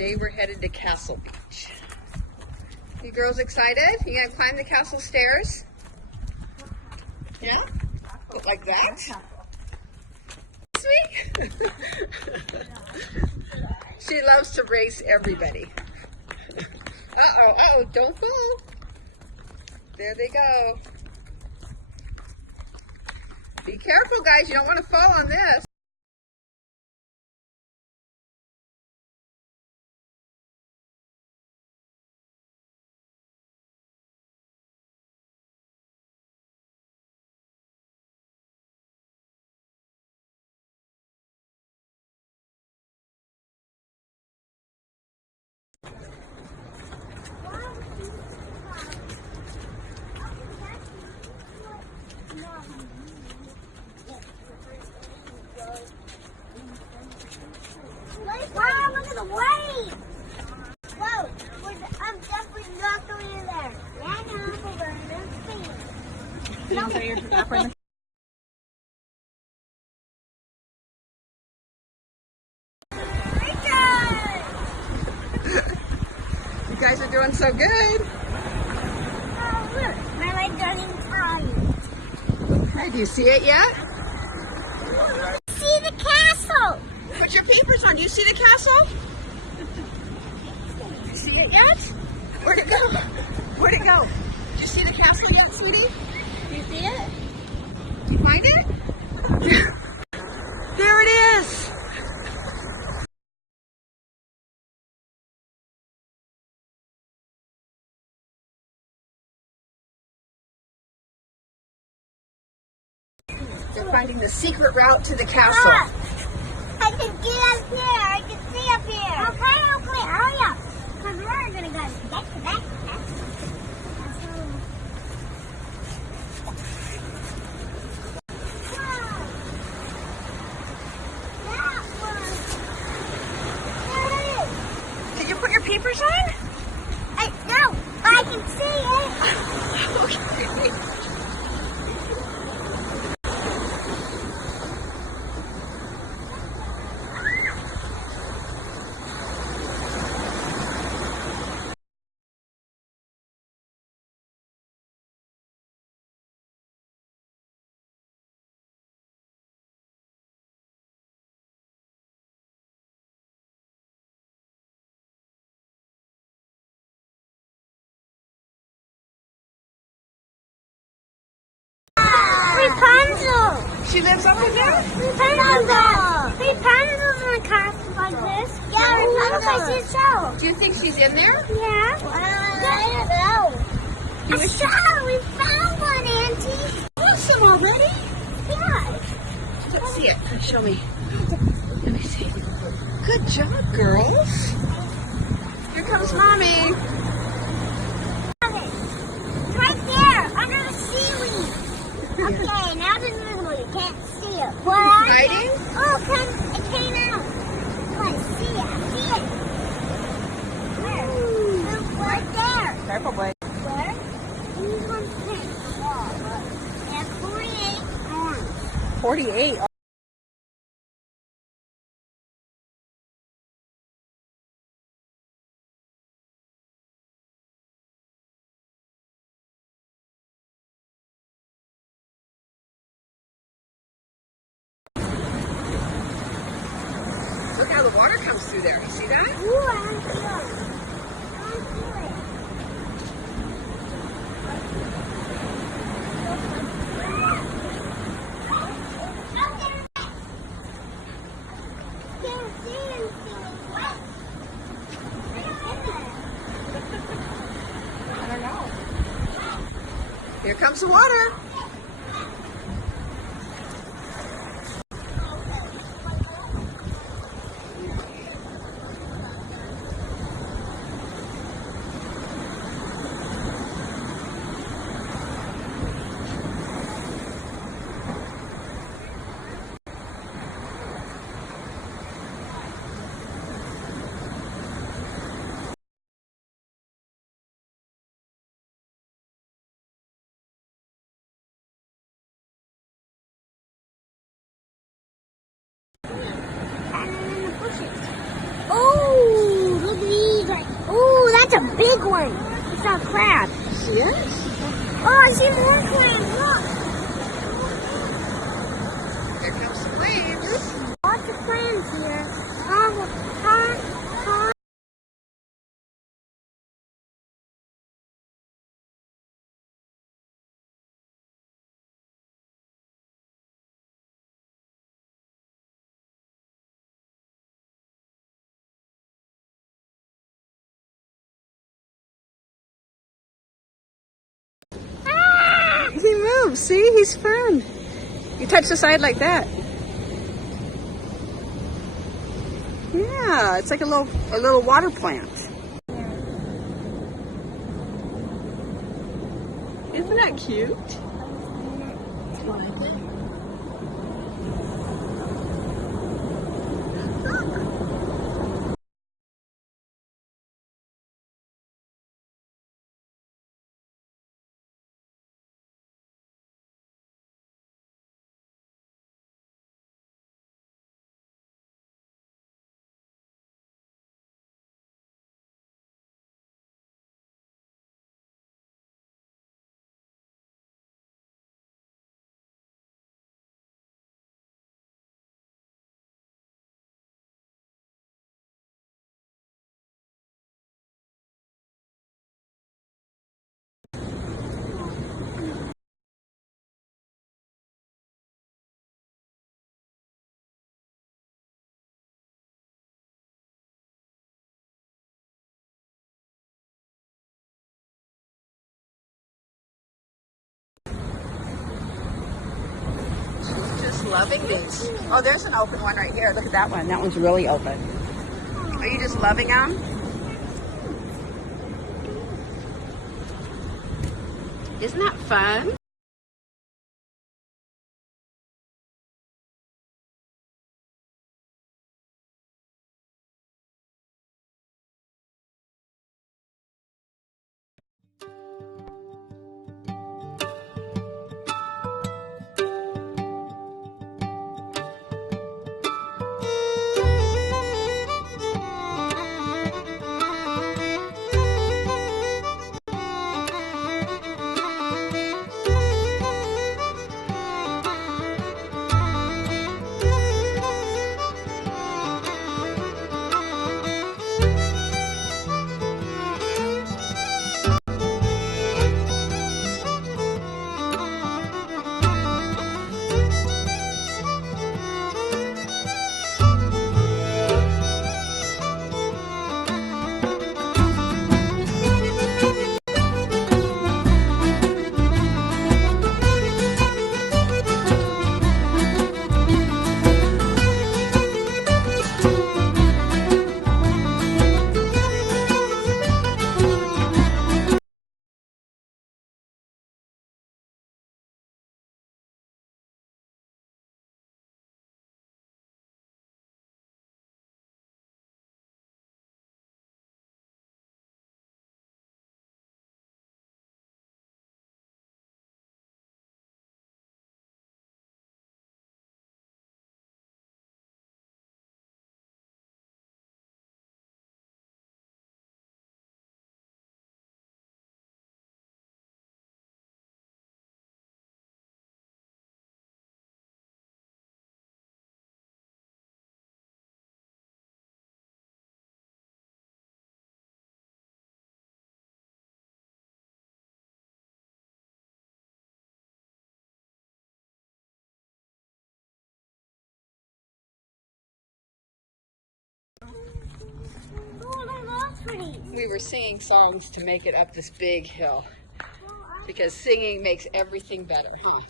Today we're headed to Castle Beach. You girls excited? You gonna climb the castle stairs? Yeah? Like that? Sweet? She loves to race everybody. Uh-oh, don't fall. There they go. Be careful, guys. You don't want to fall on this. Wow, look at the wave! Whoa, I'm definitely not going in there. Yeah, no, we're going to speed. You guys are doing so good. Oh, look, my legs are even tired. Hey, do you see it yet? See the castle! Put your peepers on. Do you see the castle? Do you see it yet? Where'd it go? Where'd it go? Did you see the castle yet, sweetie? Do you see it? You find it? There it is. They're finding the secret route to the castle. Look, I can get up here. I can see up here. Okay, hurry up. Because we're going to go back to back. Did you put your peepers on? No, I can see it. Okay. Rapunzel! She lives up in there? Rapunzel's in a castle like this. Yeah, Rapunzel. I see a show. Do you think she's in there? Yeah. I don't know. A show! We found one, Auntie. Awesome already? Yeah. Let's see it. Show me. Let me see. Good job, girls. Here comes Mommy. Right there, under the seaweed. Okay, now it's invisible. You can't see it. What? Hiding? Oh, it came out. Oh, I see it. Where? Look, right there. Careful, boy. Where? These ones can't fall, but they have 48 arms. 48. Look how the water comes through there. You see that? Ooh, I don't see it. Here comes the water. going. It's a crab. She is? Oh, I see more clams. Look. Here comes some waves. Lots of clams here. He moves. See, he's fun. You touch the side like that. Yeah, it's like a little water plant. Isn't that cute? Just loving these. Oh, there's an open one right here. Look at that one. That one's really open. Are you just loving them? Isn't that fun? We were singing songs to make it up this big hill because singing makes everything better, huh?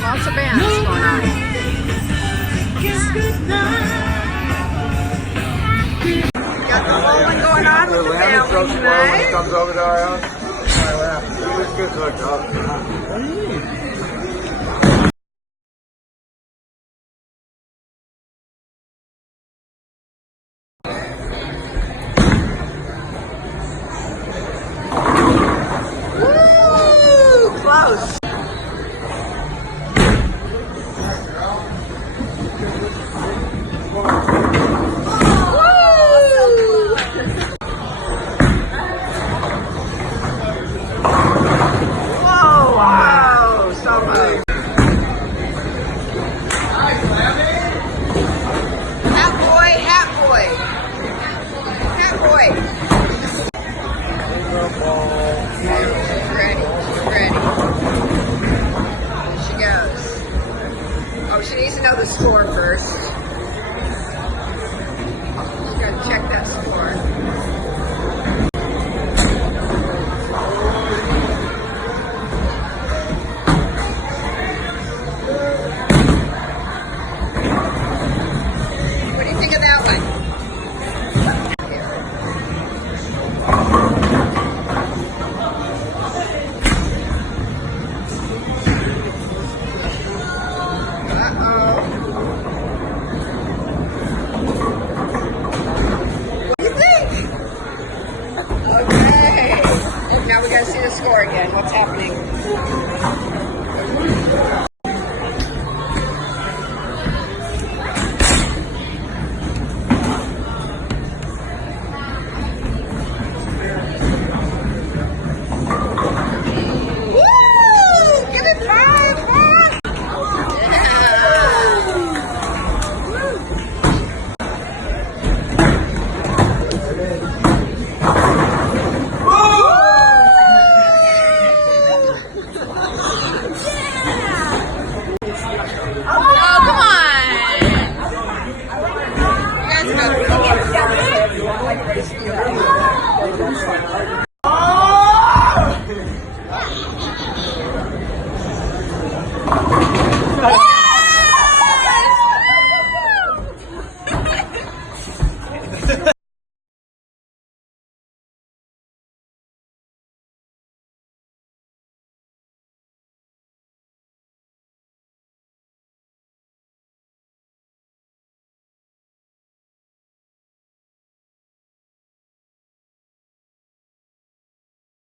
Lots of bands going on. Got the whole one going on with the family tonight. Comes over to our house. It's good to look up. Close. store first.